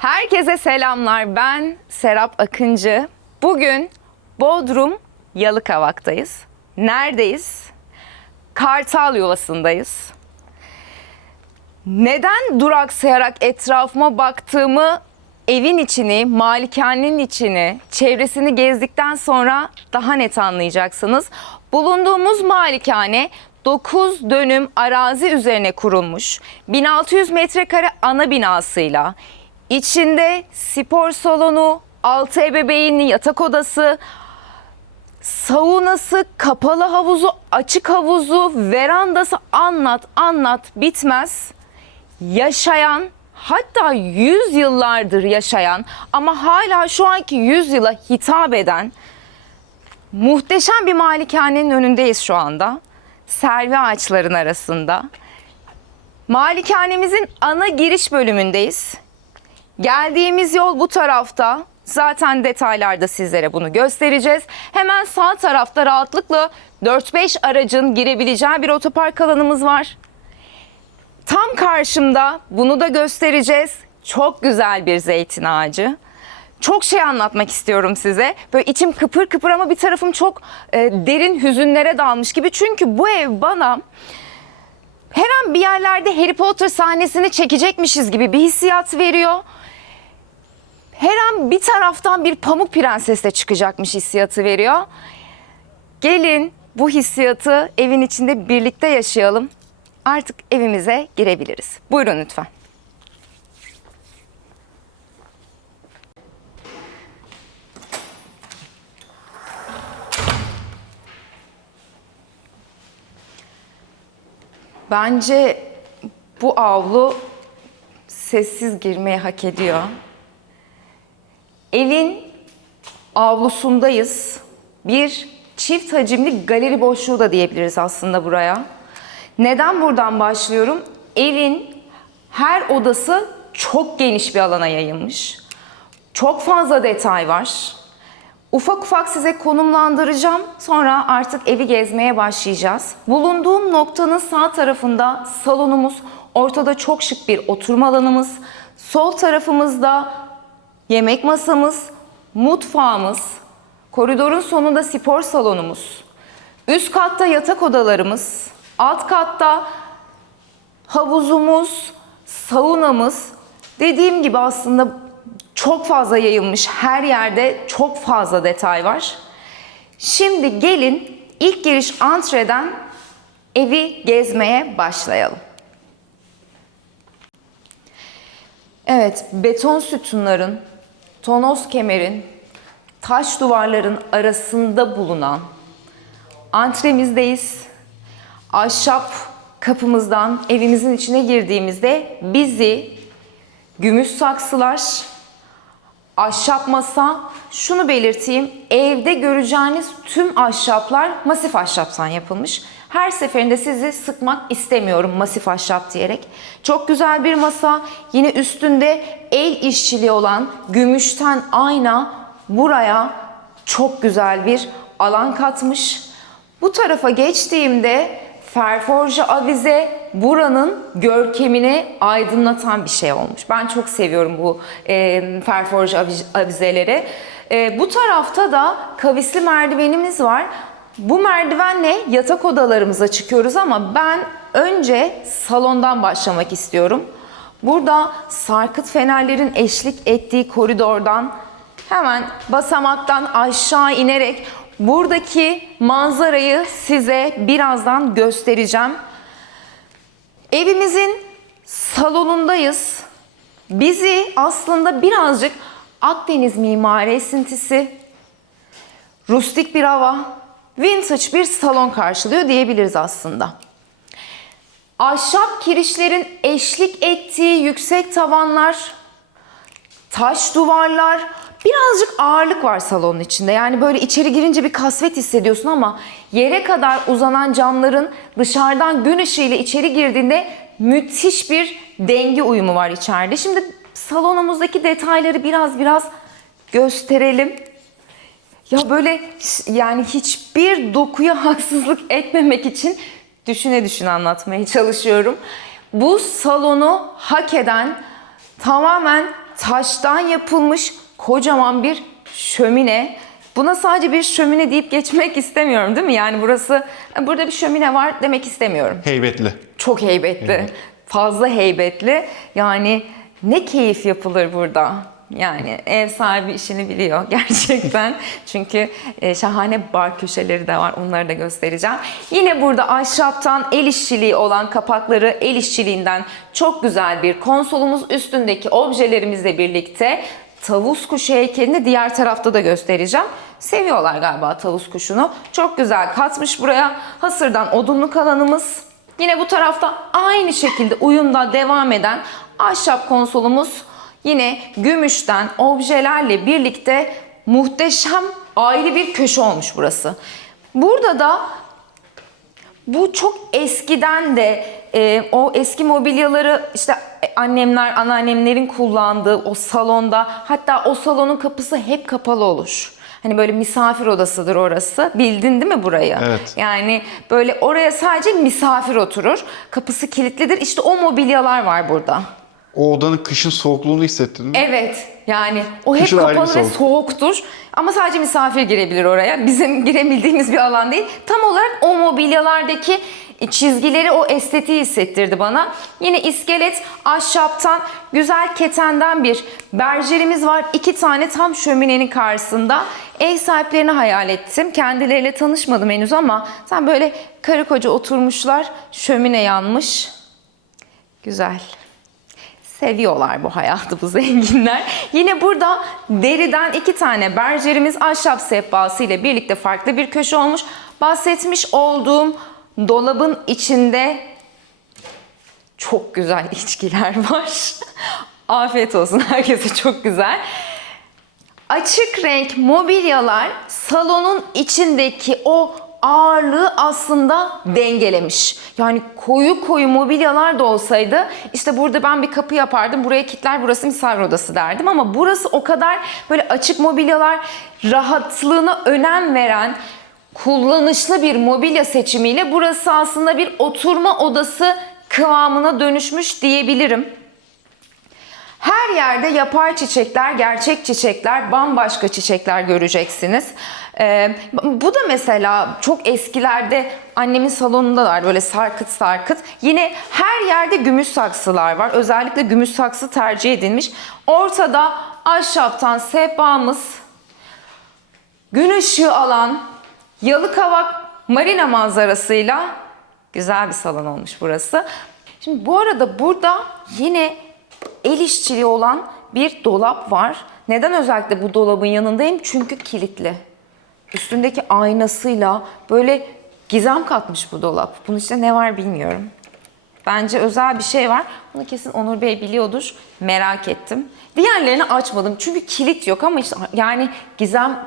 Herkese selamlar. Ben Serap Akıncı. Bugün Bodrum Yalıkavak'tayız. Neredeyiz? Kartal Yuvası'ndayız. Neden duraksayarak etrafıma baktığımı, evin içini, malikanenin içini, çevresini gezdikten sonra daha net anlayacaksınız. Bulunduğumuz malikane 9 dönüm arazi üzerine kurulmuş, 1600 metrekare ana binasıyla, içinde spor salonu, 6 ebeveynli yatak odası, saunası, kapalı havuzu, açık havuzu, verandası, anlat bitmez. Yaşayan, hatta 100 yıllardır yaşayan ama hala şu anki 100 yıla hitap eden muhteşem bir malikanenin önündeyiz şu anda. Selvi ağaçların arasında. Malikanemizin ana giriş bölümündeyiz. Geldiğimiz yol bu tarafta. Zaten detaylarda sizlere bunu göstereceğiz. Hemen sağ tarafta rahatlıkla 4-5 aracın girebileceği bir otopark alanımız var. Tam karşımda, bunu da göstereceğiz, çok güzel bir zeytin ağacı. Çok şey anlatmak istiyorum size. Böyle içim kıpır kıpır ama bir tarafım çok derin hüzünlere dalmış gibi. Çünkü bu ev bana her an bir yerlerde Harry Potter sahnesini çekecekmişiz gibi bir hissiyat veriyor. Her an bir taraftan bir Pamuk Prenses de çıkacakmış hissiyatı veriyor. Gelin bu hissiyatı evin içinde birlikte yaşayalım. Artık evimize girebiliriz. Buyurun lütfen. Bence bu avlu sessiz girmeyi hak ediyor. Evin avlusundayız. Bir çift hacimli galeri boşluğu da diyebiliriz aslında buraya. Neden buradan başlıyorum? Evin her odası çok geniş bir alana yayılmış. Çok fazla detay var. Ufak ufak size konumlandıracağım. Sonra artık evi gezmeye başlayacağız. Bulunduğum noktanın sağ tarafında salonumuz, ortada çok şık bir oturma alanımız. Sol tarafımızda yemek masamız, mutfağımız, koridorun sonunda spor salonumuz, üst katta yatak odalarımız, alt katta havuzumuz, saunamız. Dediğim gibi aslında çok fazla yayılmış, her yerde çok fazla detay var. Şimdi gelin ilk giriş antreden evi gezmeye başlayalım. Evet, beton sütunların, tonoz kemerin, taş duvarların arasında bulunan antremizdeyiz. Ahşap kapımızdan evimizin içine girdiğimizde bizi gümüş saksılar, ahşap masa, şunu belirteyim, evde göreceğiniz tüm ahşaplar masif ahşaptan yapılmış. Her seferinde sizi sıkmak istemiyorum masif ahşap diyerek. Çok güzel bir masa, yine üstünde el işçiliği olan gümüşten ayna buraya çok güzel bir alan katmış. Bu tarafa geçtiğimde ferforje avize buranın görkemini aydınlatan bir şey olmuş. Ben çok seviyorum bu ferforje avizeleri. Bu tarafta da kavisli merdivenimiz var. Bu merdivenle yatak odalarımıza çıkıyoruz ama ben önce salondan başlamak istiyorum. Burada sarkıt fenerlerin eşlik ettiği koridordan hemen basamaktan aşağı inerek buradaki manzarayı size birazdan göstereceğim. Evimizin salonundayız. Bizi aslında birazcık Akdeniz mimari esintisi, rustik bir hava, vintage bir salon karşılıyor diyebiliriz aslında. Ahşap kirişlerin eşlik ettiği yüksek tavanlar, taş duvarlar, birazcık ağırlık var salonun içinde. Yani böyle içeri girince bir kasvet hissediyorsun ama yere kadar uzanan camların dışarıdan gün ışığıyla içeri girdiğinde müthiş bir denge uyumu var içeride. Şimdi salonumuzdaki detayları biraz gösterelim. Ya böyle yani hiçbir dokuya haksızlık etmemek için düşüne anlatmaya çalışıyorum. Bu salonu hak eden tamamen taştan yapılmış kocaman bir şömine. Buna sadece bir şömine deyip geçmek istemiyorum değil mi? Yani burada bir şömine var demek istemiyorum. Heybetli. Çok heybetli. Evet. Fazla heybetli. Yani ne keyif yapılır burada. Yani ev sahibi işini biliyor gerçekten. Çünkü şahane bar köşeleri de var. Onları da göstereceğim. Yine burada ahşaptan el işçiliği olan kapakları, el işçiliğinden çok güzel bir konsolumuz. Üstündeki objelerimizle birlikte tavus kuşu heykelini diğer tarafta da göstereceğim. Seviyorlar galiba tavus kuşunu. Çok güzel katmış buraya. Hasırdan odunluk alanımız. Yine bu tarafta aynı şekilde uyumda devam eden ahşap konsolumuz. Yine gümüşten objelerle birlikte muhteşem ayrı bir köşe olmuş burası. Burada da bu çok eskiden de o eski mobilyaları işte annemler, anneannemlerin kullandığı o salonda, hatta o salonun kapısı hep kapalı olur. Hani böyle misafir odasıdır orası. Bildin değil mi burayı? Evet. Yani böyle oraya sadece misafir oturur. Kapısı kilitlidir. İşte o mobilyalar var burada. O odanın kışın soğukluğunu hissettin mi? Evet. Yani o hep Kışın ayrı bir kapalı ve soğuk. soğuktur. Ama sadece misafir girebilir oraya. Bizim girebildiğimiz bir alan değil. Tam olarak o mobilyalardaki çizgileri, o estetiği hissettirdi bana. Yine iskelet ahşaptan, güzel ketenden bir berjerimiz var. 2 tane tam şöminenin karşısında. Ev sahiplerini hayal ettim. Kendileriyle tanışmadım henüz ama sen böyle karı koca oturmuşlar. Şömine yanmış. Güzel. Seviyorlar bu hayatı bu zenginler. Yine burada deriden 2 tane berjerimiz ahşap sehpası ile birlikte farklı bir köşe olmuş. Bahsetmiş olduğum dolabın içinde çok güzel içkiler var. Afiyet olsun herkese, çok güzel. Açık renk mobilyalar salonun içindeki o ağırlığı aslında dengelemiş. Yani koyu koyu mobilyalar da olsaydı işte burada ben bir kapı yapardım, buraya kilitler, burası misafir odası derdim, ama burası o kadar böyle açık mobilyalar, rahatlığına önem veren kullanışlı bir mobilya seçimiyle burası aslında bir oturma odası kıvamına dönüşmüş diyebilirim. Her yerde yapay çiçekler, gerçek çiçekler, bambaşka çiçekler göreceksiniz. Bu da mesela çok eskilerde annemin salonunda var, böyle sarkıt sarkıt. Yine her yerde gümüş saksılar var. Özellikle gümüş saksı tercih edilmiş. Ortada ahşaptan sehpamız, gün ışığı alan, Yalıkavak marina manzarasıyla güzel bir salon olmuş burası. Şimdi bu arada burada yine el işçiliği olan bir dolap var. Neden özellikle bu dolabın yanındayım? Çünkü kilitli. Üstündeki aynasıyla böyle gizem katmış bu dolap. Bunun içinde ne var bilmiyorum. Bence özel bir şey var. Bunu kesin Onur Bey biliyordur. Merak ettim. Diğerlerini açmadım çünkü kilit yok, ama işte yani gizem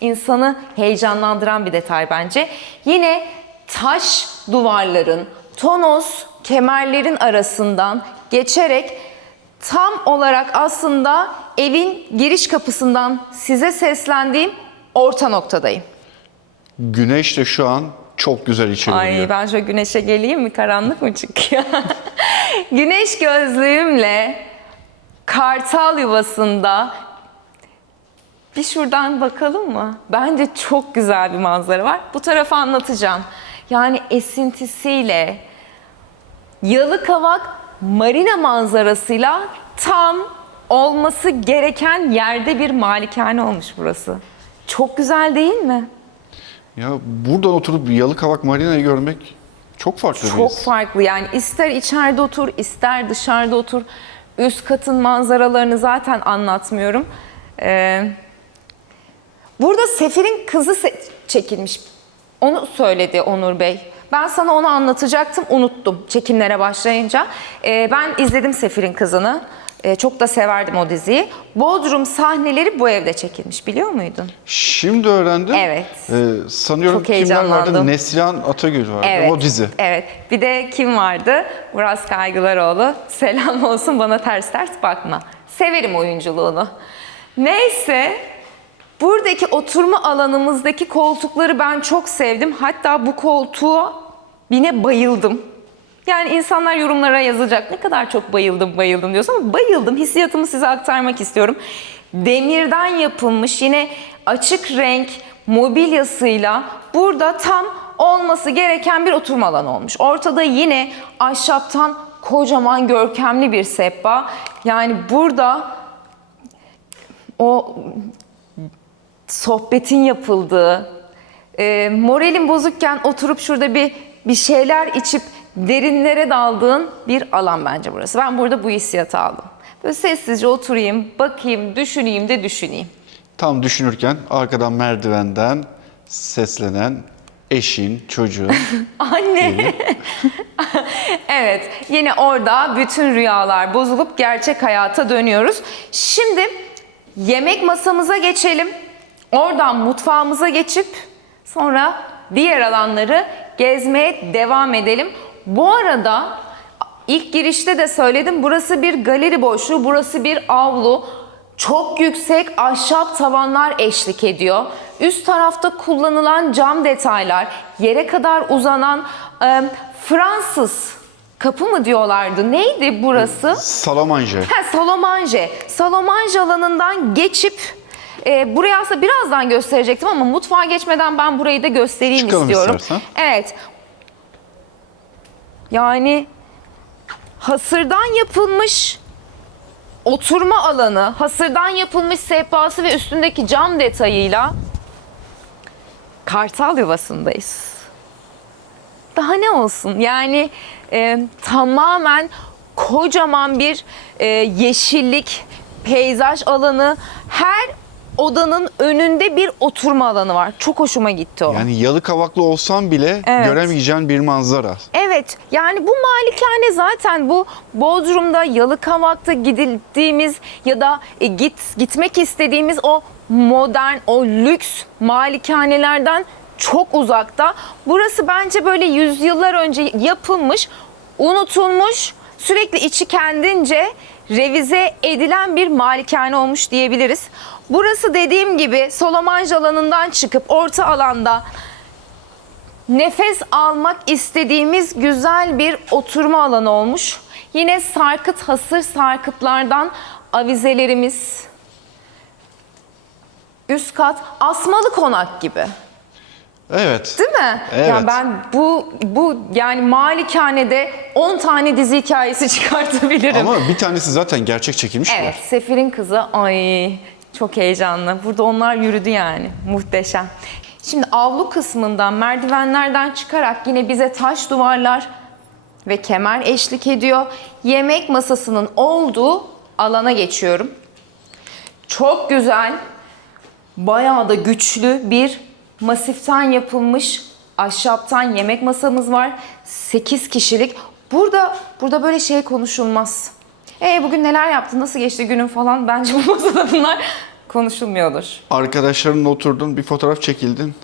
insanı heyecanlandıran bir detay bence. Yine taş duvarların, tonoz kemerlerin arasından geçerek tam olarak aslında evin giriş kapısından size seslendiğim orta noktadayım. Güneş de şu an çok güzel içeri Ay vuruyor. ben şöyle güneşe geleyim mi? Karanlık mı çıkıyor? Güneş gözlüğümle kartal yuvasında bir şuradan bakalım mı? Bence çok güzel bir manzara var. Bu tarafı anlatacağım. Yani esintisiyle, Yalıkavak marina manzarasıyla tam olması gereken yerde bir malikane olmuş burası. Çok güzel değil mi? Ya buradan oturup Yalıkavak Marina'yı görmek çok farklı bir Çok his. farklı yani, ister içeride otur ister dışarıda otur. Üst katın manzaralarını zaten anlatmıyorum. Burada Sefir'in kızı çekilmiş. Onu söyledi Onur Bey. Ben sana onu anlatacaktım, unuttum çekimlere başlayınca. Ben izledim Sefir'in Kızı'nı. Çok da severdim o diziyi. Bodrum sahneleri bu evde çekilmiş, biliyor muydun? Şimdi öğrendim. Evet. Sanıyorum Çok kimler heyecanlandım. vardı? Neslihan Atagül vardı. Evet. O dizi. Evet. Bir de kim vardı? Uras Kaygılaroğlu. Selam olsun, bana ters ters bakma. Severim oyunculuğunu. Neyse, buradaki oturma alanımızdaki koltukları ben çok sevdim. Hatta bu koltuğa bine bayıldım. Yani insanlar yorumlara yazacak ne kadar çok bayıldım bayıldım diyorsun ama bayıldım. Hissiyatımı size aktarmak istiyorum. Demirden yapılmış yine açık renk mobilyasıyla burada tam olması gereken bir oturma alanı olmuş. Ortada yine ahşaptan kocaman görkemli bir sehpa. Yani burada o sohbetin yapıldığı, moralin bozukken oturup şurada bir şeyler içip derinlere daldığın bir alan bence burası. Ben burada bu hissiyatı aldım. Böyle sessizce oturayım, bakayım, düşüneyim de düşüneyim. Tam düşünürken arkadan merdivenden seslenen eşin, çocuğun. Anne. Evet, yine orada bütün rüyalar bozulup gerçek hayata dönüyoruz. Şimdi yemek masamıza geçelim. Oradan mutfağımıza geçip sonra diğer alanları gezmeye devam edelim. Bu arada ilk girişte de söyledim, burası bir galeri boşluğu, burası bir avlu. Çok yüksek ahşap tavanlar eşlik ediyor. Üst tarafta kullanılan cam detaylar, yere kadar uzanan Fransız kapı mı diyorlardı? Neydi burası? Salamanje. Salomanje. Salomanje alanından geçip buraya aslında birazdan gösterecektim ama mutfağa geçmeden ben burayı da göstereyim Çıkalım istiyorum. istersen. Evet. Yani hasırdan yapılmış oturma alanı, hasırdan yapılmış sehpası ve üstündeki cam detayıyla kartal yuvasındayız. Daha ne olsun? Yani tamamen kocaman bir yeşillik, peyzaj alanı. Her odanın önünde bir oturma alanı var. Çok hoşuma gitti o. Yani yalıkavaklı olsam bile Evet. göremeyeceğin bir manzara. Evet, yani bu malikane zaten bu Bodrum'da, Yalıkavak'ta gidildiğimiz ya da gitmek istediğimiz o modern, o lüks malikanelerden çok uzakta. Burası bence böyle yüzyıllar önce yapılmış, unutulmuş, sürekli içi kendince revize edilen bir malikane olmuş diyebiliriz. Burası dediğim gibi Salomanje alanından çıkıp orta alanda nefes almak istediğimiz güzel bir oturma alanı olmuş. Yine sarkıt, hasır sarkıtlardan avizelerimiz. Üst kat asmalı konak gibi. Evet. Değil mi? Evet. Yani ben bu yani malikanede 10 tane dizi hikayesi çıkartabilirim. Ama bir tanesi zaten gerçek çekilmiş mi? Evet, Sefir'in kızı. Ay çok heyecanlı. Burada onlar yürüdü yani. Muhteşem. Şimdi avlu kısmından, merdivenlerden çıkarak yine bize taş duvarlar ve kemer eşlik ediyor. Yemek masasının olduğu alana geçiyorum. Çok güzel, bayağı da güçlü bir masiften yapılmış ahşaptan yemek masamız var. 8 kişilik. Burada böyle şey konuşulmaz. Bugün neler yaptın, nasıl geçti günün falan. Bence bu masada bunlar konuşulmuyordur. Arkadaşlarınla oturdun, bir fotoğraf çekildin.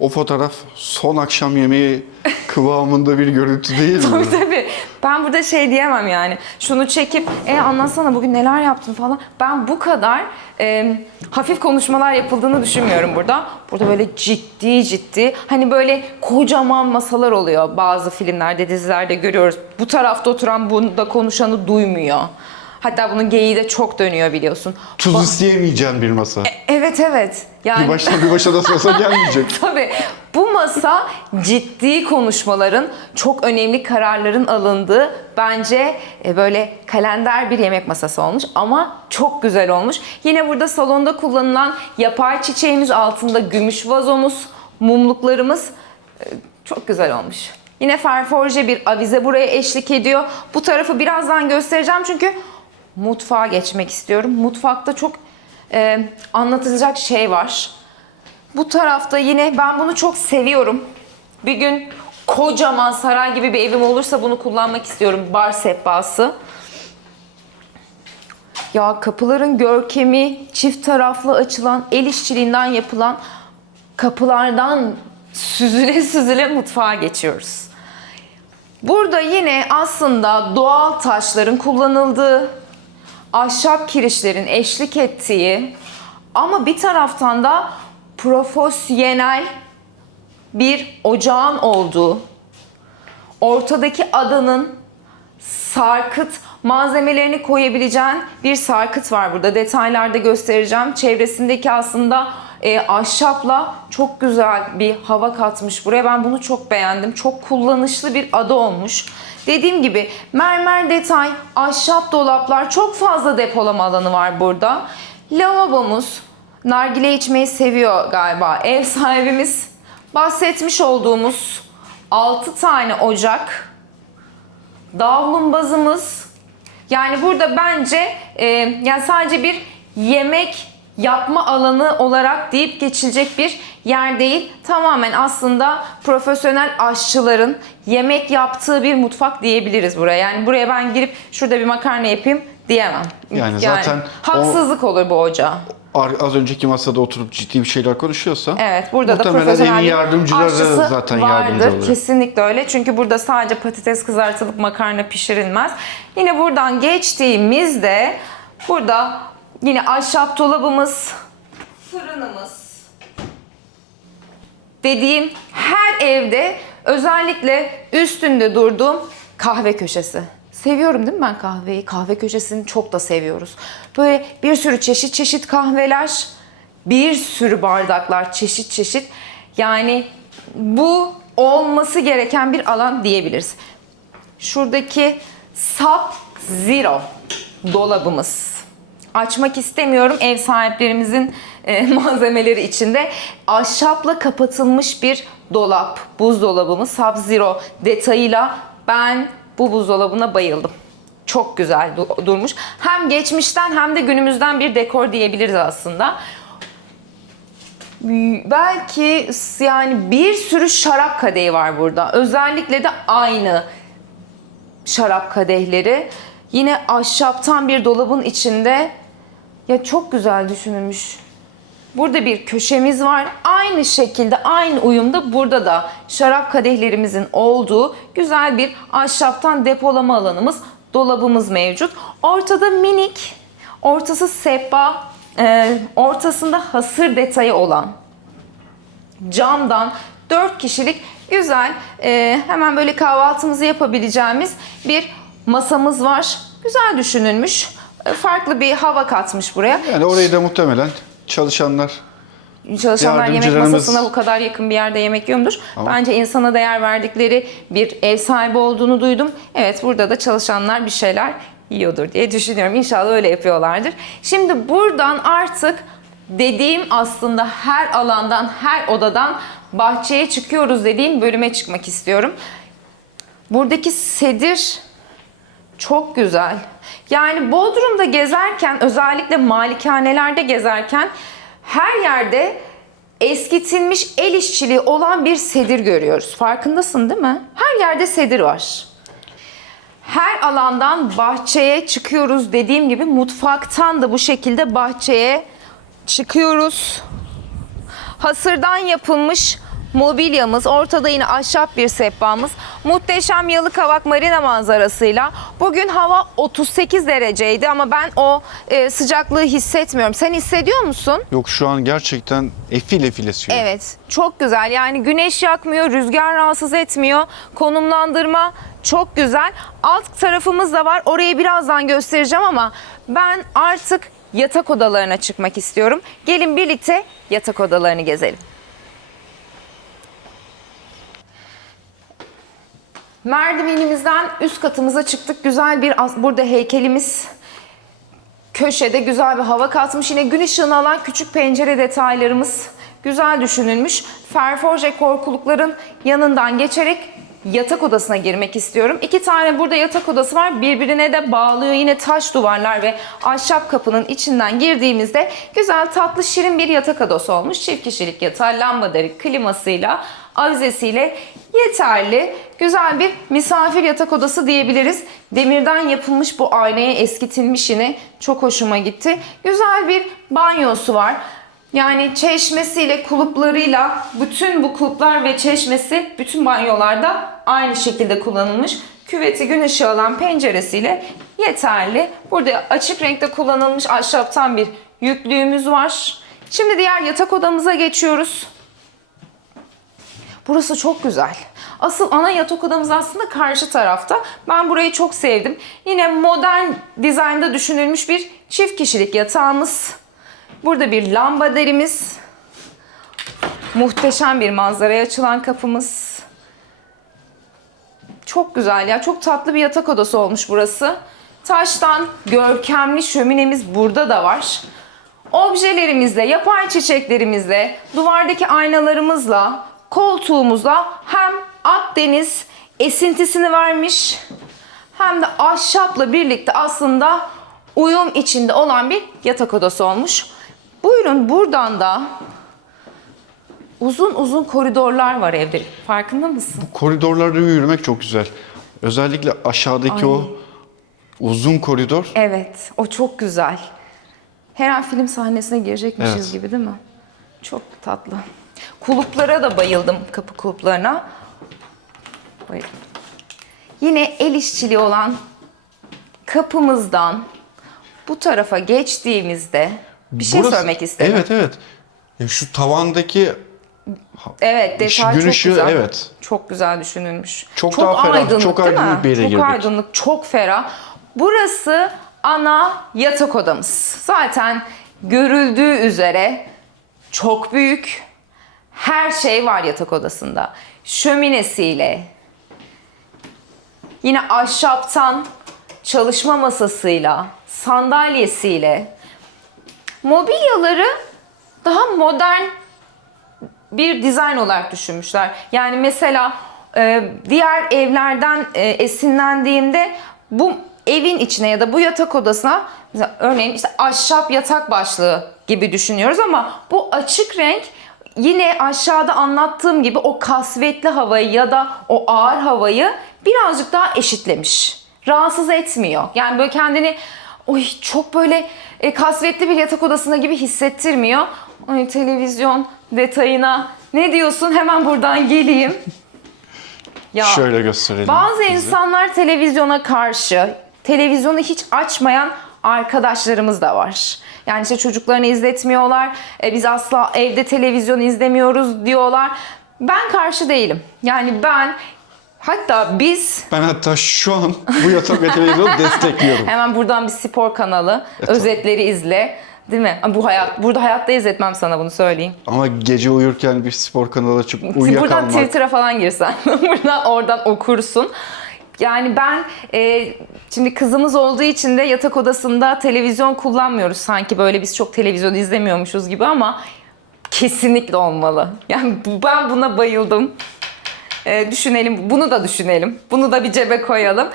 O fotoğraf son akşam yemeği kıvamında bir görüntü değil mi? Tabii. Ben burada şey diyemem yani. Şunu çekip anlatsana bugün neler yaptın falan. Ben bu kadar hafif konuşmalar yapıldığını düşünmüyorum burada. Burada böyle ciddi hani böyle kocaman masalar oluyor bazı filmlerde, dizilerde görüyoruz. Bu tarafta oturan bunda konuşanı duymuyor. Hatta bunun geyiği de çok dönüyor biliyorsun. Tuz isteyemeyeceğin bir masa. Evet. Yani Bir başa da olsa gelmeyecek. tabii bu masa ciddi konuşmaların, çok önemli kararların alındığı bence böyle kalender bir yemek masası olmuş ama çok güzel olmuş. Yine burada salonda kullanılan yapay çiçeğimiz, altında gümüş vazomuz, mumluklarımız çok güzel olmuş. Yine ferforje bir avize buraya eşlik ediyor. Bu tarafı birazdan göstereceğim çünkü mutfağa geçmek istiyorum. Mutfakta çok anlatılacak şey var. Bu tarafta yine ben bunu çok seviyorum. Bir gün kocaman saray gibi bir evim olursa bunu kullanmak istiyorum. Bar sehpası. Ya kapıların görkemi, çift taraflı açılan, el işçiliğinden yapılan kapılardan süzüle mutfağa geçiyoruz. Burada yine aslında doğal taşların kullanıldığı, ahşap kirişlerin eşlik ettiği ama bir taraftan da profesyonel bir ocağın olduğu, ortadaki adanın sarkıt malzemelerini koyabileceğin bir sarkıt var burada. Detaylarda göstereceğim. Çevresindeki aslında ahşapla çok güzel bir hava katmış buraya. Ben bunu çok beğendim. Çok kullanışlı bir ada olmuş. Dediğim gibi mermer detay, ahşap dolaplar, çok fazla depolama alanı var burada. Lavabomuz, nargile içmeyi seviyor galiba ev sahibimiz. Bahsetmiş olduğumuz 6 tane ocak, davlumbazımız. Yani burada bence yani sadece bir yemek yapma alanı olarak deyip geçilecek bir yer değil. Tamamen aslında profesyonel aşçıların yemek yaptığı bir mutfak diyebiliriz buraya. Yani buraya ben girip şurada bir makarna yapayım diyemem. Yani zaten haksızlık olur bu ocağa. Az önceki masada oturup ciddi bir şeyler konuşuyorsa Evet, burada da muhtemelen profesyonel evin bir yardımcıları aşçısı zaten vardır. yardımcı oluyor. Kesinlikle öyle. Çünkü burada sadece patates kızartılıp makarna pişirilmez. Yine buradan geçtiğimizde burada yine ahşap dolabımız, fırınımız. Dediğim her evde özellikle üstünde durduğum kahve köşesi. Seviyorum değil mi ben kahveyi? Kahve köşesini çok da seviyoruz. Böyle bir sürü çeşit kahveler, bir sürü bardaklar, çeşit. Yani bu olması gereken bir alan diyebiliriz. Şuradaki Sub Zero dolabımız. Açmak istemiyorum ev sahiplerimizin malzemeleri içinde. Ahşapla kapatılmış bir dolap, buzdolabımız Sub Zero detayıyla ben bu buzdolabına bayıldım. Çok güzel durmuş. Hem geçmişten hem de günümüzden bir dekor diyebiliriz aslında. Belki yani bir sürü şarap kadehi var burada. Özellikle de aynı şarap kadehleri. Yine ahşaptan bir dolabın içinde. Ya çok güzel düşünülmüş. Burada bir köşemiz var. Aynı şekilde, aynı uyumda burada da şarap kadehlerimizin olduğu güzel bir ahşaptan depolama alanımız, dolabımız mevcut. Ortada minik, ortası sehpa, ortasında hasır detayı olan camdan 4 kişilik güzel, hemen böyle kahvaltımızı yapabileceğimiz bir masamız var. Güzel düşünülmüş. Farklı bir hava katmış buraya. Yani orayı da muhtemelen çalışanlar Yemek yardımcılarımız- masasına bu kadar yakın bir yerde yemek yiyormuş. Bence insana değer verdikleri bir ev sahibi olduğunu duydum. Evet, burada da çalışanlar bir şeyler yiyordur diye düşünüyorum. İnşallah öyle yapıyorlardır. Şimdi buradan artık dediğim aslında her alandan, her odadan bahçeye çıkıyoruz dediğim bölüme çıkmak istiyorum. Buradaki sedir çok güzel. Yani Bodrum'da gezerken, özellikle malikanelerde gezerken her yerde eskitilmiş el işçiliği olan bir sedir görüyoruz. Farkındasın değil mi? Her yerde sedir var. Her alandan bahçeye çıkıyoruz dediğim gibi, mutfaktan da bu şekilde bahçeye çıkıyoruz. Hasırdan yapılmış mobilyamız, ortada yine ahşap bir sehpamız, muhteşem Yalıkavak marina manzarasıyla. Bugün hava 38 dereceydi ama ben o sıcaklığı hissetmiyorum. Sen hissediyor musun? yok, şu an gerçekten efil esiyor. Evet, çok güzel. Yani güneş yakmıyor, rüzgar rahatsız etmiyor. Konumlandırma çok güzel. Alt tarafımız da var. Orayı birazdan göstereceğim ama ben artık yatak odalarına çıkmak istiyorum. Gelin birlikte yatak odalarını gezelim. Merdivenimizden üst katımıza çıktık. Güzel bir burada heykelimiz. Köşede güzel bir hava katmış. Yine gün ışığını alan küçük pencere detaylarımız güzel düşünülmüş. Ferforje korkulukların yanından geçerek yatak odasına girmek istiyorum. 2 tane burada yatak odası var. Birbirine de bağlıyor. Yine taş duvarlar ve ahşap kapının içinden girdiğimizde güzel, tatlı, şirin bir yatak odası olmuş. Çift kişilik yatağı, lambadarı, klimasıyla, avizesiyle yeterli. Güzel bir misafir yatak odası diyebiliriz. Demirden yapılmış bu aynaya eskitilmiş, yine çok hoşuma gitti. Güzel bir banyosu var. Yani çeşmesiyle, kuluplarıyla, bütün bu kuluplar ve çeşmesi bütün banyolarda aynı şekilde kullanılmış. Küveti gün ışığı alan penceresiyle yeterli. Burada açık renkte kullanılmış ahşaptan bir yüklüğümüz var. Şimdi diğer yatak odamıza geçiyoruz. Burası çok güzel. Asıl ana yatak odamız aslında karşı tarafta. Ben burayı çok sevdim. Yine modern dizaynda düşünülmüş bir çift kişilik yatağımız. Burada bir lambaderimiz. Muhteşem bir manzaraya açılan kapımız. Çok güzel ya. Çok tatlı bir yatak odası olmuş burası. Taştan görkemli şöminemiz burada da var. Objelerimizle, yapay çiçeklerimizle, duvardaki aynalarımızla, koltuğumuzla hem Akdeniz esintisini vermiş hem de ahşapla birlikte aslında uyum içinde olan bir yatak odası olmuş. Buyurun, buradan da uzun uzun koridorlar var evde. Farkında mısın? Koridorlarda yürümek çok güzel. Özellikle aşağıdaki o uzun koridor. Evet, o çok güzel. Her an film sahnesine girecekmişiz Evet. gibi değil mi? Çok tatlı. Kuluplara da bayıldım, kapı kuluplarına. Bayıldım. Yine el işçiliği olan kapımızdan bu tarafa geçtiğimizde bir şey Burası- söylemek istedim. Evet, evet. Ya şu tavandaki Evet, detay gün çok ışığı, güzel. evet. Çok güzel düşünülmüş. Çok daha ferah, aydınlık, çok değil mi? aydınlık bir yere Çok girdik. aydınlık, çok ferah. Burası ana yatak odamız. Zaten görüldüğü üzere çok büyük. Her şey var yatak odasında. Şöminesiyle, yine ahşaptan çalışma masasıyla, sandalyesiyle, mobilyaları daha modern bir dizayn olarak düşünmüşler. Yani mesela diğer evlerden esinlendiğinde bu evin içine ya da bu yatak odasına mesela örneğin işte ahşap yatak başlığı gibi düşünüyoruz ama bu açık renk yine aşağıda anlattığım gibi o kasvetli havayı ya da o ağır havayı birazcık daha eşitlemiş. Rahatsız etmiyor. Yani böyle kendini çok böyle kasvetli bir yatak odasında gibi hissettirmiyor. Ay, televizyon detayına ne diyorsun? Hemen buradan geleyim. Ya, şöyle gösterelim. bazı bizi. insanlar televizyona karşı, televizyonu hiç açmayan arkadaşlarımız da var. Yani işte çocuklarını izletmiyorlar, biz asla evde televizyon izlemiyoruz diyorlar. Ben karşı değilim. Yani hatta biz Ben hatta şu an bu yatak ve televizyonu destekliyorum. hemen buradan bir spor kanalı, özetleri izle. Değil mi? Burada hayatta izletmem sana, bunu söyleyeyim. Ama gece uyurken bir spor kanalı açıp Buradan uyuyakalmak. Twitter'a falan girsen. Oradan okursun. Yani ben şimdi kızımız olduğu için de yatak odasında televizyon kullanmıyoruz. Sanki böyle biz çok televizyon izlemiyormuşuz gibi ama kesinlikle olmalı. Yani ben buna bayıldım. Düşünelim, bunu da düşünelim. Bunu da bir cebe koyalım.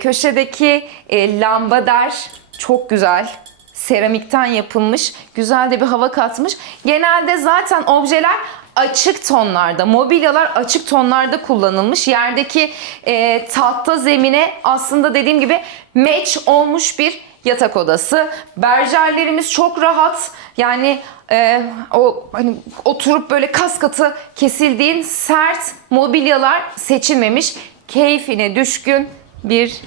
Köşedeki lambader çok güzel. Seramikten yapılmış. Güzel de bir hava katmış. Genelde zaten objeler açık tonlarda, mobilyalar açık tonlarda kullanılmış. Yerdeki tahta zemine aslında dediğim gibi match olmuş bir yatak odası. Berjerlerimiz çok rahat. Yani hani oturup böyle kas katı kesildiğin sert mobilyalar seçilmemiş. Keyfine düşkün bir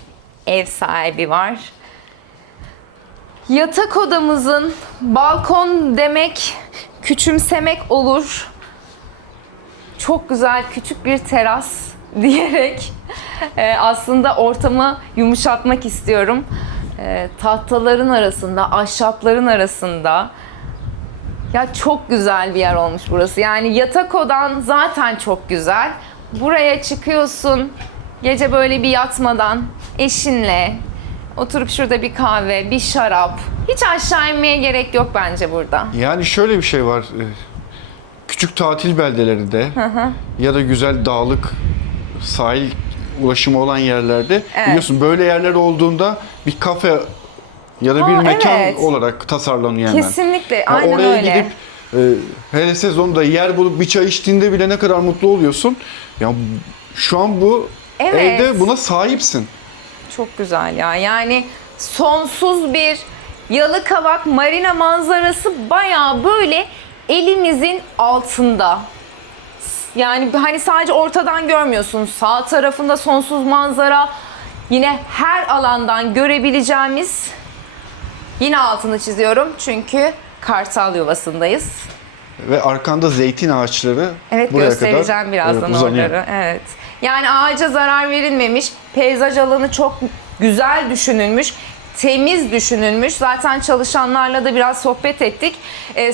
ev sahibi var. Yatak odamızın balkon demek küçümsemek olur. Çok güzel küçük bir teras diyerek aslında ortamı yumuşatmak istiyorum. Tahtaların arasında, ahşapların arasında. Ya çok güzel bir yer olmuş burası. Yani yatak odan zaten çok güzel. Buraya çıkıyorsun, gece böyle bir yatmadan eşinle oturup şurada bir kahve, bir şarap. Hiç aşağı inmeye gerek yok bence burada. Yani şöyle bir şey var. Küçük tatil beldelerinde ya da güzel dağlık sahil ulaşımı olan yerlerde biliyorsun böyle yerler olduğunda bir kafe ya da bir mekan evet. olarak tasarlanıyor hemen. Kesinlikle, Yani aynen oraya öyle. gidip hele sezonda yer bulup bir çay içtiğinde bile ne kadar mutlu oluyorsun. Ya şu an bu Evet. evde buna sahipsin. Çok güzel ya. Yani sonsuz bir Yalıkavak marina manzarası bayağı böyle elimizin altında. Yani hani sadece ortadan görmüyorsun. Sağ tarafında sonsuz manzara. Yine her alandan görebileceğimiz, yine altını çiziyorum çünkü kartal yuvasındayız. Ve arkanda zeytin ağaçları Evet, buraya göstereceğim kadar birazdan uzanıyor. oraları. Evet. Yani ağaca zarar verilmemiş. Peyzaj alanı çok güzel düşünülmüş. Temiz düşünülmüş. Zaten çalışanlarla da biraz sohbet ettik.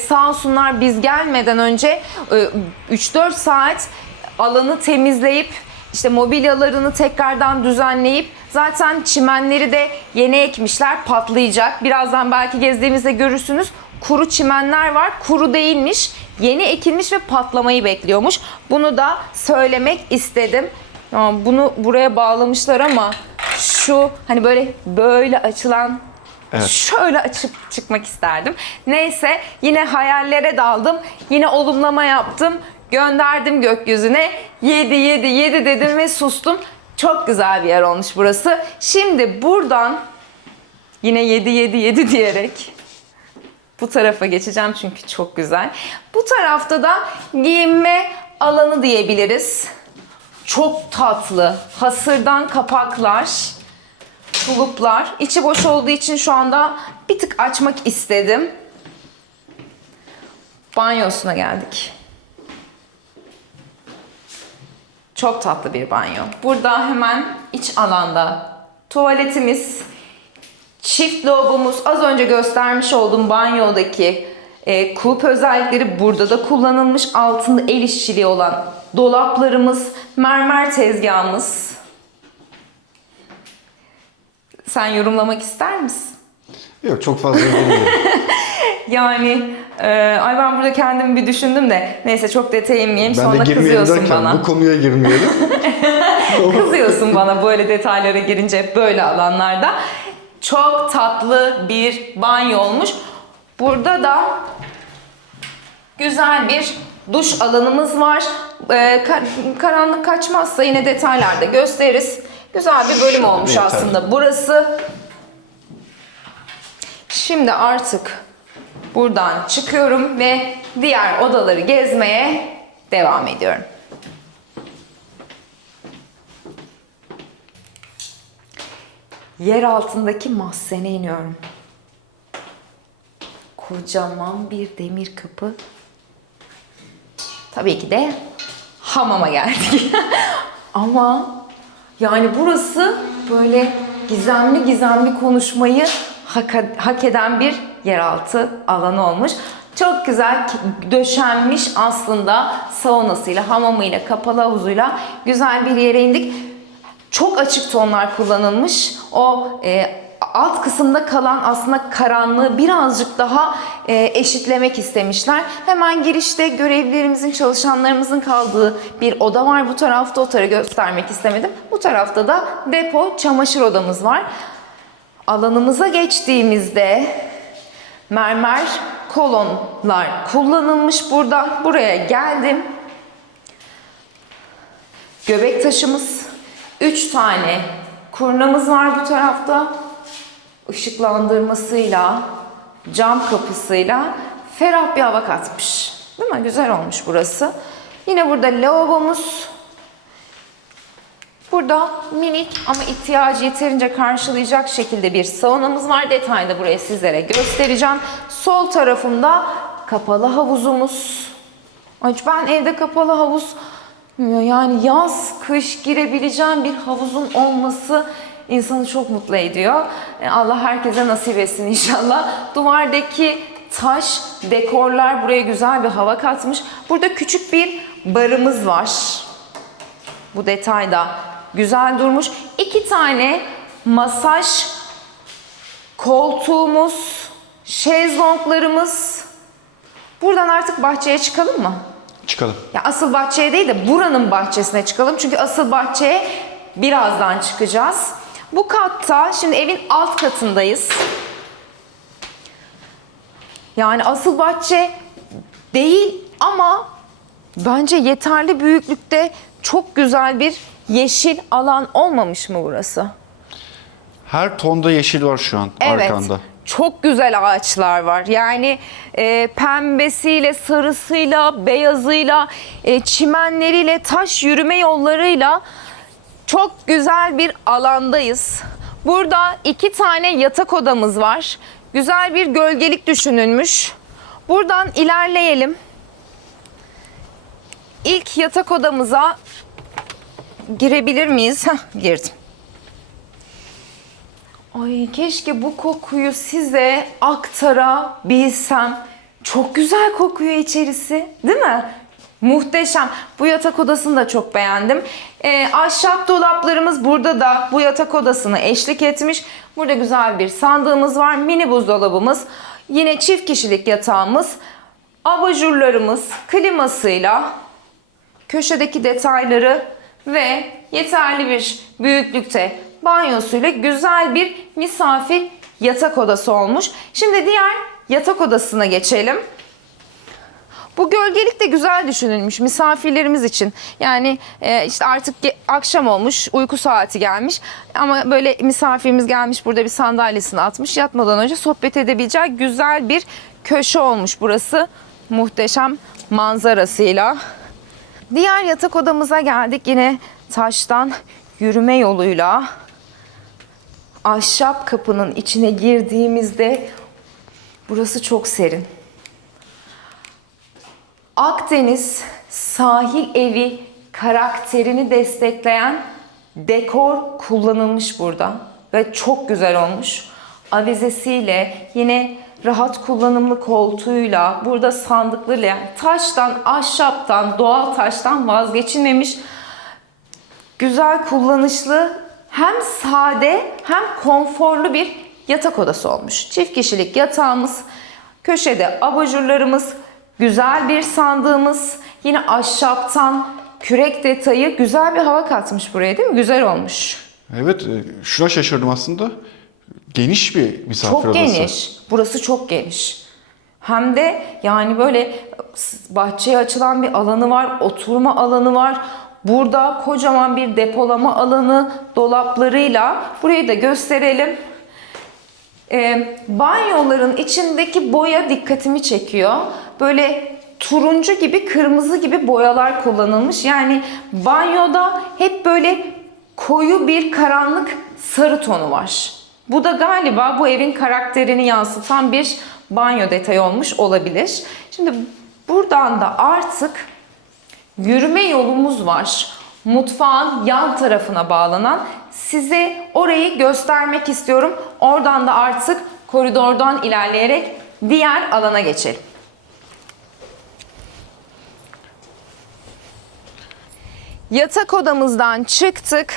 Sağ olsunlar, biz gelmeden önce 3-4 saat alanı temizleyip işte mobilyalarını tekrardan düzenleyip zaten çimenleri de yeni ekmişler, patlayacak. Birazdan belki gezdiğimizde görürsünüz. Kuru çimenler var. Kuru değilmiş. Yeni ekilmiş ve patlamayı bekliyormuş. Bunu da söylemek istedim. Bunu buraya bağlamışlar ama şu hani böyle açılan, Evet. şöyle açıp çıkmak isterdim. Neyse, yine hayallere daldım. Yine olumlama yaptım. Gönderdim gökyüzüne. 7 dedim ve sustum. Çok güzel bir yer olmuş burası. Şimdi buradan yine 7 diyerek bu tarafa geçeceğim çünkü çok güzel. Bu tarafta da giyinme alanı diyebiliriz. Çok tatlı. Hasırdan kapaklar, tuluplar. İçi boş olduğu için şu anda bir tık açmak istedim. Banyosuna geldik. Çok tatlı bir banyo. Burada hemen iç alanda tuvaletimiz, çift lavabomuz, az önce göstermiş olduğum banyodaki kulp özellikleri burada da kullanılmış. Altında el işçiliği olan dolaplarımız, mermer tezgahımız. Sen yorumlamak ister misin? Yok, çok fazla bilmiyorum. Yani ay ben burada kendimi bir düşündüm de neyse, çok detaya inmeyeyim, Ben de sonra girmeyelim kızıyorsun derken bana. bu konuya girmeyelim. Kızıyorsun bana böyle detaylara girince, böyle alanlarda. Çok tatlı bir banyo olmuş. Burada da güzel bir duş alanımız var. Karanlık kaçmazsa yine detaylarda gösteririz. Güzel bir bölüm olmuş Yeter. aslında burası. Şimdi artık buradan çıkıyorum ve diğer odaları gezmeye devam ediyorum. Yer altındaki mahzene iniyorum. Kocaman bir demir kapı. Tabii ki de hamama geldik. Ama yani burası böyle gizemli konuşmayı hak eden bir yeraltı alanı olmuş. Çok güzel döşenmiş aslında, saunasıyla, hamamıyla, kapalı havuzuyla güzel bir yere indik. Çok açık tonlar kullanılmış. O alt kısımda kalan aslında karanlığı birazcık daha eşitlemek istemişler. Hemen girişte görevlilerimizin, çalışanlarımızın kaldığı bir oda var. Bu tarafta, o tarafı göstermek istemedim. Bu tarafta da depo, çamaşır odamız var. Alanımıza geçtiğimizde mermer kolonlar kullanılmış burada. Buraya geldim. Göbek taşımız, 3 tane kurnamız var bu tarafta. Işıklandırmasıyla, cam kapısıyla ferah bir hava katmış. Değil mi? Güzel olmuş burası. Yine burada lavabomuz. Burada minik ama ihtiyacı yeterince karşılayacak şekilde bir saunamız var. Detaylı da buraya sizlere göstereceğim. Sol tarafımda kapalı havuzumuz. Ay, ben evde kapalı havuz, yani yaz, kış girebileceğim bir havuzun olması insanı çok mutlu ediyor. Allah herkese nasip etsin inşallah. Duvardaki taş dekorlar buraya güzel bir hava katmış. Burada küçük bir barımız var. Bu detay da güzel durmuş. 2 tane masaj koltuğumuz, şezlonglarımız. Buradan artık bahçeye çıkalım mı? Çıkalım. Ya asıl bahçeye değil de buranın bahçesine çıkalım. Çünkü asıl bahçeye birazdan çıkacağız. Bu katta, şimdi evin alt katındayız. Yani asıl bahçe değil ama bence yeterli büyüklükte çok güzel bir yeşil alan olmamış mı burası? Her tonda yeşil var şu an arkanda. Çok güzel ağaçlar var. Yani pembesiyle, sarısıyla, beyazıyla, çimenleriyle, taş yürüme yollarıyla çok güzel bir alandayız. Burada 2 tane yatak odamız var. Güzel bir gölgelik düşünülmüş. Buradan ilerleyelim. ilk yatak odamıza girebilir miyiz? Heh, girdim. Ay keşke bu kokuyu size aktarabilsem. Çok güzel kokuyor içerisi, değil mi? Muhteşem. Bu yatak odasını da çok beğendim. Ahşap dolaplarımız burada da bu yatak odasına eşlik etmiş. Burada güzel bir sandığımız var. Mini buzdolabımız. Yine çift kişilik yatağımız. Abajurlarımız klimasıyla köşedeki detayları ve yeterli bir büyüklükte banyosuyla güzel bir misafir yatak odası olmuş. Şimdi diğer yatak odasına geçelim. Bu gölgelik de güzel düşünülmüş misafirlerimiz için. Yani işte artık akşam olmuş, uyku saati gelmiş. Ama böyle misafirimiz gelmiş, burada bir sandalyesini atmış. Yatmadan önce sohbet edebileceği güzel bir köşe olmuş burası. Muhteşem manzarasıyla. Diğer yatak odamıza geldik. Yine taştan yürüme yoluyla ahşap kapının içine girdiğimizde burası çok serin. Akdeniz sahil evi karakterini destekleyen dekor kullanılmış burada ve çok güzel olmuş. Avizesiyle, yine rahat kullanımlı koltuğuyla, burada sandıklarıyla, yani taştan, ahşaptan, doğal taştan vazgeçilmemiş. Güzel, kullanışlı, hem sade hem konforlu bir yatak odası olmuş. Çift kişilik yatağımız, köşede abajurlarımız, güzel bir sandığımız, yine ahşaptan kürek detayı güzel bir hava katmış buraya, değil mi? Güzel olmuş. Evet, şuna şaşırdım aslında. Geniş bir misafir Çok odası. geniş. Burası çok geniş. Hem de yani böyle bahçeye açılan bir alanı var, oturma alanı var. Burada kocaman bir depolama alanı dolaplarıyla. Burayı da gösterelim. Banyoların içindeki boya dikkatimi çekiyor. Böyle turuncu gibi, kırmızı gibi boyalar kullanılmış. Yani banyoda hep böyle koyu bir karanlık sarı tonu var. Bu da galiba bu evin karakterini yansıtan bir banyo detayı olmuş olabilir. Şimdi buradan da artık yürüme yolumuz var. Mutfağın yan tarafına bağlanan. Size orayı göstermek istiyorum. Oradan da artık koridordan ilerleyerek diğer alana geçelim. Yatak odamızdan çıktık.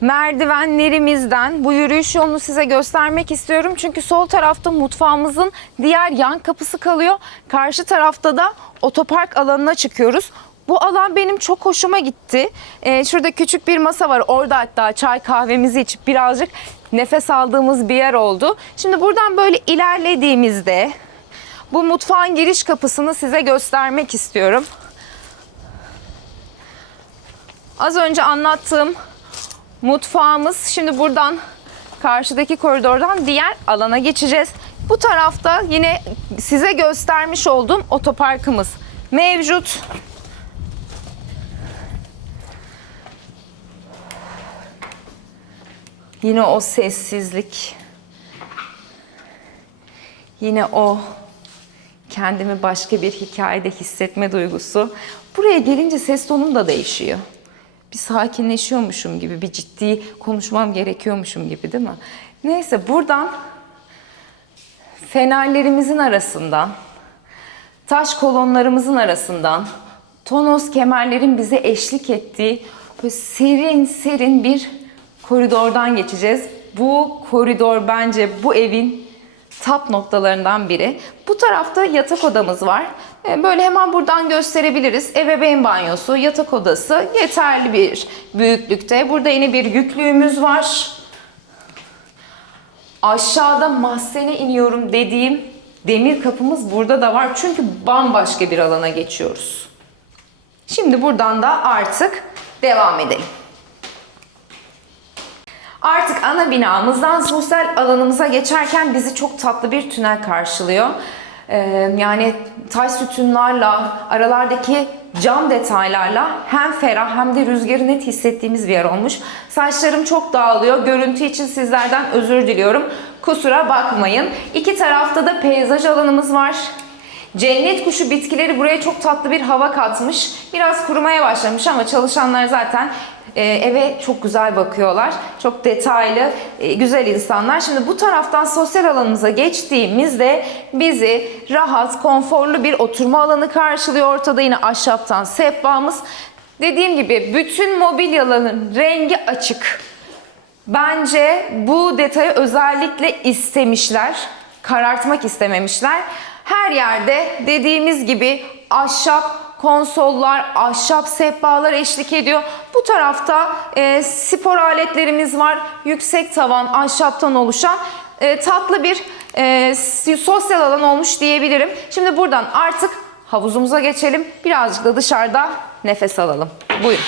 Merdivenlerimizden bu yürüyüş yolunu size göstermek istiyorum. Çünkü sol tarafta mutfağımızın diğer yan kapısı kalıyor. Karşı tarafta da otopark alanına çıkıyoruz. Bu alan benim çok hoşuma gitti. Şurada küçük bir masa var. Orada hatta çay kahvemizi içip birazcık nefes aldığımız bir yer oldu. Şimdi buradan böyle ilerlediğimizde bu mutfağın giriş kapısını size göstermek istiyorum. Az önce anlattığım mutfağımız, şimdi buradan karşıdaki koridordan diğer alana geçeceğiz. Bu tarafta yine size göstermiş olduğum otoparkımız mevcut. Yine o sessizlik. Yine o kendimi başka bir hikayede hissetme duygusu. Buraya gelince ses tonum da değişiyor. Bir sakinleşiyormuşum gibi, bir ciddi konuşmam gerekiyormuşum gibi, değil mi? Neyse, buradan fenerlerimizin arasından, taş kolonlarımızın arasından, tonos kemerlerin bize eşlik ettiği böyle serin serin bir koridordan geçeceğiz. Bu koridor bence bu evin top noktalarından biri. Bu tarafta yatak odamız var. Böyle hemen buradan gösterebiliriz. Ebeveyn banyosu, yatak odası yeterli bir büyüklükte. Burada yine bir yüklüğümüz var. Aşağıda mahzene iniyorum dediğim demir kapımız burada da var. Çünkü bambaşka bir alana geçiyoruz. Şimdi buradan da artık devam edelim. Artık ana binamızdan sosyal alanımıza geçerken bizi çok tatlı bir tünel karşılıyor. Yani taş sütunlarla, aralardaki cam detaylarla hem ferah hem de rüzgarı net hissettiğimiz bir yer olmuş. Saçlarım çok dağılıyor. Görüntü için sizlerden özür diliyorum. Kusura bakmayın. İki tarafta da peyzaj alanımız var. Cennet kuşu bitkileri buraya çok tatlı bir hava katmış. Biraz kurumaya başlamış ama çalışanlar zaten eve çok güzel bakıyorlar. Çok detaylı, güzel insanlar. Şimdi bu taraftan sosyal alanımıza geçtiğimizde bizi rahat, konforlu bir oturma alanı karşılıyor. Ortada yine ahşaptan sehpamız. Dediğim gibi bütün mobilyaların rengi açık. Bence bu detayı özellikle istemişler. Karartmak istememişler. Her yerde dediğimiz gibi ahşap konsollar, ahşap sehpalar eşlik ediyor. Bu tarafta spor aletlerimiz var. Yüksek tavan, ahşaptan oluşan tatlı bir sosyal alan olmuş diyebilirim. Şimdi buradan artık havuzumuza geçelim. Birazcık da dışarıda nefes alalım. Buyurun.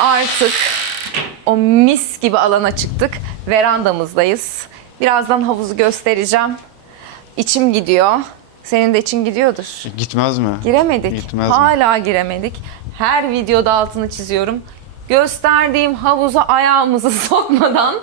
Artık o mis gibi alana çıktık. Verandamızdayız. Birazdan havuzu göstereceğim. İçim gidiyor. Senin de için gidiyordur. Gitmez mi? Giremedik. Gitmez mi? Hala giremedik. Her videoda altını çiziyorum. Gösterdiğim havuza ayağımızı sokmadan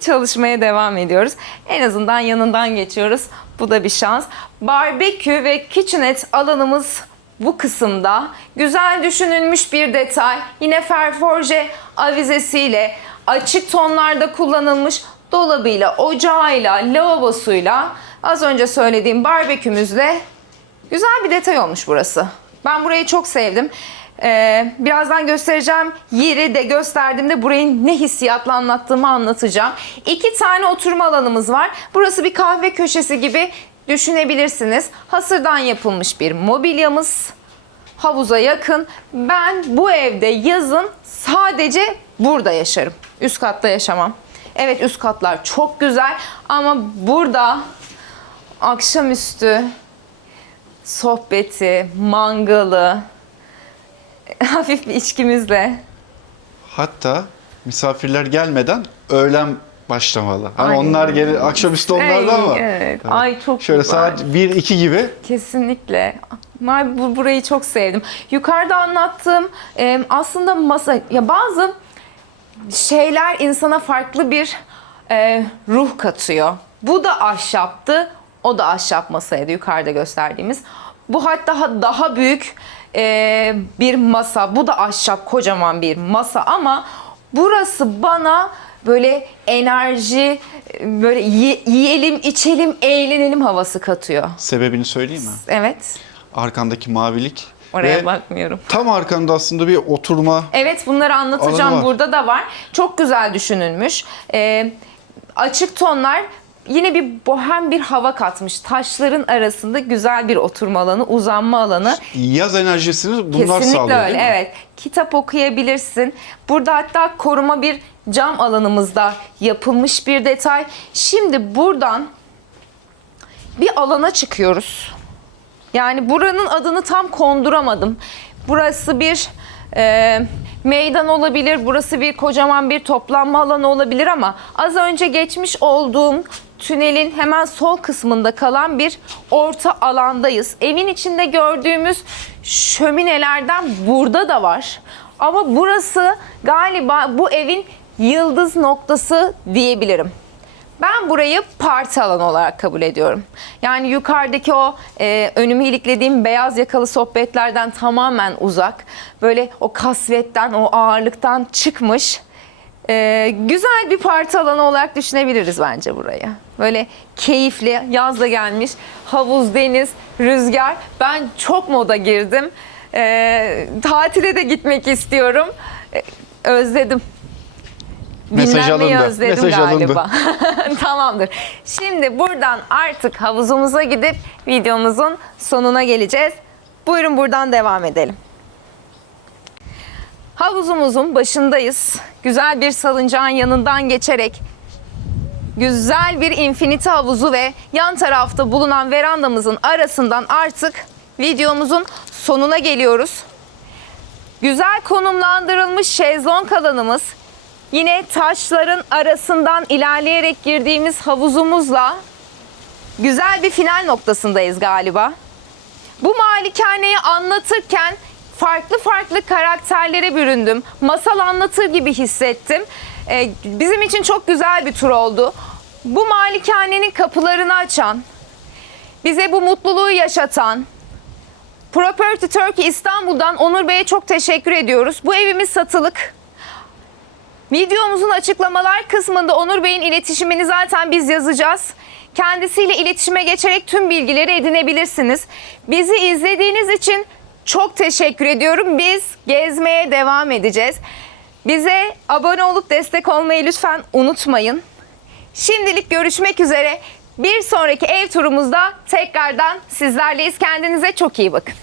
çalışmaya devam ediyoruz. En azından yanından geçiyoruz. Bu da bir şans. Barbekü ve kitchenette alanımız bu kısımda. Güzel düşünülmüş bir detay. Yine ferforje avizesiyle, açık tonlarda kullanılmış dolabıyla, ocağıyla, lavabosuyla, az önce söylediğim barbekümüzle güzel bir detay olmuş burası. Ben burayı çok sevdim. Birazdan göstereceğim yeri de gösterdiğimde burayı ne hissiyatla anlattığımı anlatacağım. 2 tane oturma alanımız var. Burası bir kahve köşesi gibi düşünebilirsiniz. Hasırdan yapılmış bir mobilyamız. Havuza yakın. Ben bu evde yazın sadece burada yaşarım. Üst katta yaşamam. Evet, üst katlar çok güzel ama burada akşamüstü sohbeti, mangalı, hafif bir içkimizle. Hatta misafirler gelmeden öğlen başlamalı. Hani Aynen. onlar gelir, akşamüstü onlarda ama. Evet. Ay çok Şöyle güzel. saat 1-2 gibi. Kesinlikle. Burayı çok sevdim. Yukarıda anlattığım aslında masa, ya bazı şeyler insana farklı bir ruh katıyor. Bu da ahşaptı, o da ahşap masaydı yukarıda gösterdiğimiz. Bu hatta daha büyük bir masa. Bu da ahşap, kocaman bir masa ama burası bana böyle enerji, böyle yiyelim, içelim, eğlenelim havası katıyor. Sebebini söyleyeyim mi? Evet. Arkandaki mavilik. Oraya ve bakmıyorum. tam arkanda aslında bir oturma. Evet, bunları anlatacağım. Alanı var. Burada da var. Çok güzel düşünülmüş. Açık tonlar yine bir bohem bir hava katmış. Taşların arasında güzel bir oturma alanı, uzanma alanı. Yaz enerjisini bunlar Kesinlikle sağlıyor öyle. değil mi? Evet. Kitap okuyabilirsin. Burada hatta koruma bir cam alanımızda yapılmış bir detay. Şimdi buradan bir alana çıkıyoruz. Yani buranın adını tam konduramadım. Burası bir meydan olabilir, burası bir kocaman bir toplanma alanı olabilir ama az önce geçmiş olduğum tünelin hemen sol kısmında kalan bir orta alandayız. Evin içinde gördüğümüz şöminelerden burada da var. Ama burası galiba bu evin yıldız noktası diyebilirim. Ben burayı parti alanı olarak kabul ediyorum. Yani yukarıdaki o önümü iliklediğim beyaz yakalı sohbetlerden tamamen uzak. Böyle o kasvetten, o ağırlıktan çıkmış. Güzel bir parti alanı olarak düşünebiliriz bence burayı. Böyle keyifli, yazda gelmiş, havuz, deniz, rüzgar. Ben çok moda girdim. Tatile de gitmek istiyorum. Özledim. Mesaj Dinlenmeyi alındı. özledim Mesaj galiba. Tamamdır. Şimdi buradan artık havuzumuza gidip videomuzun sonuna geleceğiz. Buyurun buradan devam edelim. Havuzumuzun başındayız. Güzel bir salıncağın yanından geçerek güzel bir infinite havuzu ve yan tarafta bulunan verandamızın arasından artık videomuzun sonuna geliyoruz. Güzel konumlandırılmış şezlong alanımız, yine taşların arasından ilerleyerek girdiğimiz havuzumuzla güzel bir final noktasındayız galiba. Bu malikaneyi anlatırken farklı farklı karakterlere büründüm. Masal anlatır gibi hissettim. Bizim için çok güzel bir tur oldu. Bu malikanenin kapılarını açan, bize bu mutluluğu yaşatan Property Turkey İstanbul'dan Onur Bey'e çok teşekkür ediyoruz. Bu evimiz satılık. Videomuzun açıklamalar kısmında Onur Bey'in iletişimini zaten biz yazacağız. Kendisiyle iletişime geçerek tüm bilgileri edinebilirsiniz. Bizi izlediğiniz için çok teşekkür ediyorum. Biz gezmeye devam edeceğiz. Bize abone olup destek olmayı lütfen unutmayın. Şimdilik görüşmek üzere. Bir sonraki ev turumuzda tekrardan sizlerleyiz. Kendinize çok iyi bakın.